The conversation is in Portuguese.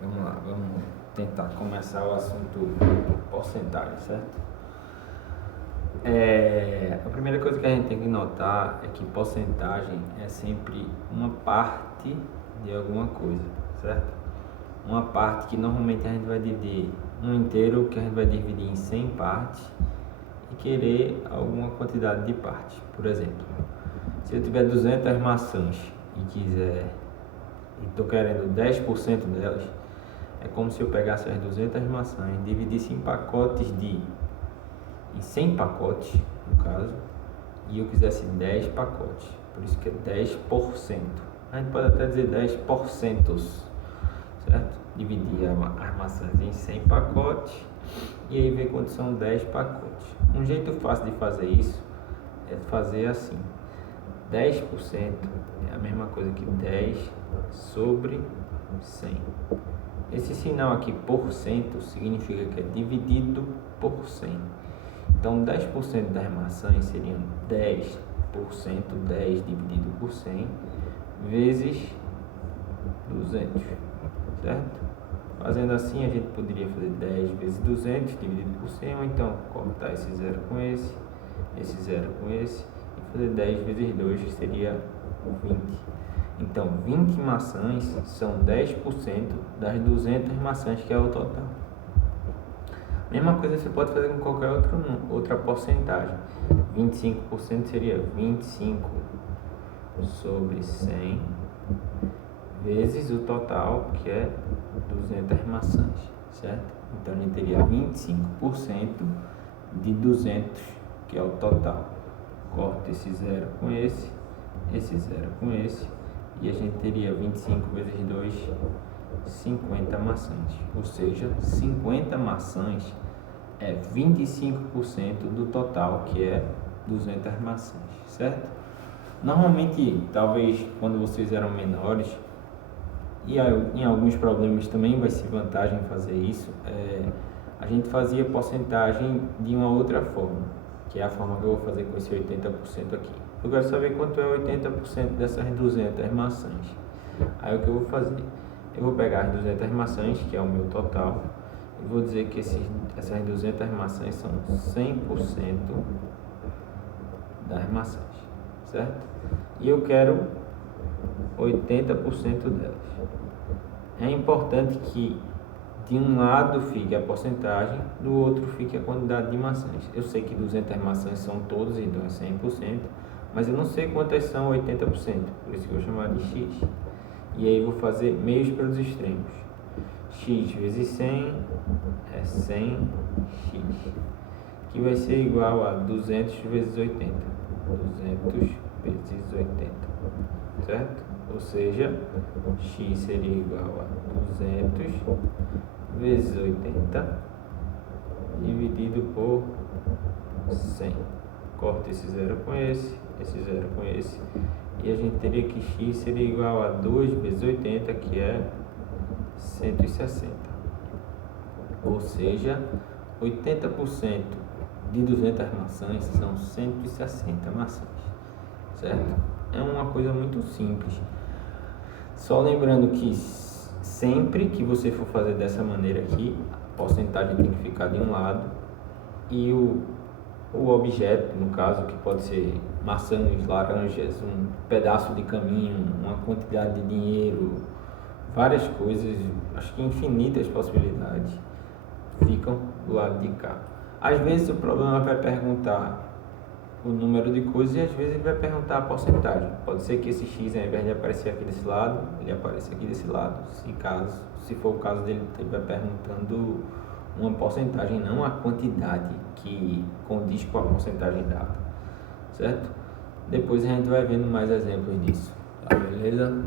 Vamos lá, vamos tentar começar o assunto porcentagem, certo? A primeira coisa que a gente tem que notar é que porcentagem é sempre uma parte de alguma coisa, certo? Uma parte que normalmente a gente vai dividir um inteiro que a gente vai dividir em 100 partes e querer alguma quantidade de partes. Por exemplo, se eu tiver 200 maçãs e estou querendo 10% delas, é como se eu pegasse as 200 maçãs e dividisse em pacotes em 100 pacotes, no caso, e eu quisesse 10 pacotes, por isso que é 10%. A gente pode até dizer 10%, certo? Dividir as maçãs em 100 pacotes e aí ver quanto são 10 pacotes. Um jeito fácil de fazer isso é fazer assim: 10% é a mesma coisa que 10 sobre 100. Esse sinal aqui, por cento, significa que é dividido por 100. Então, 10% das maçãs seriam 10%, 10 dividido por 100, vezes 200, certo? Fazendo assim, a gente poderia fazer 10 vezes 200 dividido por 100, ou então cortar esse zero com esse zero com esse, e fazer 10 vezes 2, que seria 20. Então, 20 maçãs são 10% das 200 maçãs, que é o total. Mesma coisa você pode fazer com qualquer outra porcentagem. 25% seria 25 sobre 100 vezes o total, que é 200 maçãs, certo? Então, a gente teria 25% de 200, que é o total. Corta esse zero com esse zero com esse, e a gente teria 25 vezes 2, 50 maçãs. Ou seja, 50 maçãs é 25% do total, que é 200 maçãs, certo? Normalmente, talvez quando vocês eram menores, e em alguns problemas também vai ser vantagem fazer isso, a gente fazia porcentagem de uma outra forma, que é a forma que eu vou fazer com esse 80% aqui. Eu quero saber quanto é 80% dessas 200 maçãs. Aí o que eu vou fazer? Eu vou pegar as 200 maçãs, que é o meu total, e vou dizer que essas 200 maçãs são 100% das maçãs, certo? E eu quero 80% delas. É importante que de um lado fique a porcentagem, do outro fique a quantidade de maçãs. Eu sei que 200 maçãs são todas, então é 100%, mas eu não sei quantas são 80%, por isso que eu vou chamar de x. E aí vou fazer meios pelos extremos. X vezes 100 é 100x, que vai ser igual a 200 vezes 80. 200 vezes 80, certo? Ou seja, x seria igual a 200 vezes 80 dividido por 100. Corta esse zero com esse zero com esse, e a gente teria que x seria igual a 2 vezes 80, que é 160. Ou seja, 80% de 200 maçãs são 160 maçãs, certo? É uma coisa muito simples. Só lembrando que sempre que você for fazer dessa maneira aqui, a porcentagem tem que ficar de um lado e o objeto, no caso, que pode ser maçãs, laranjas, um pedaço de caminho, uma quantidade de dinheiro, várias coisas, acho que infinitas possibilidades, ficam do lado de cá. Às vezes o problema vai perguntar o número de coisas e às vezes ele vai perguntar a porcentagem. Pode ser que esse x, ao invés de aparecer aqui desse lado, ele apareça aqui desse lado. Se for o caso dele, ele vai perguntando uma porcentagem, não a quantidade que condiz com a porcentagem dada, certo? Depois a gente vai vendo mais exemplos disso, tá? Beleza?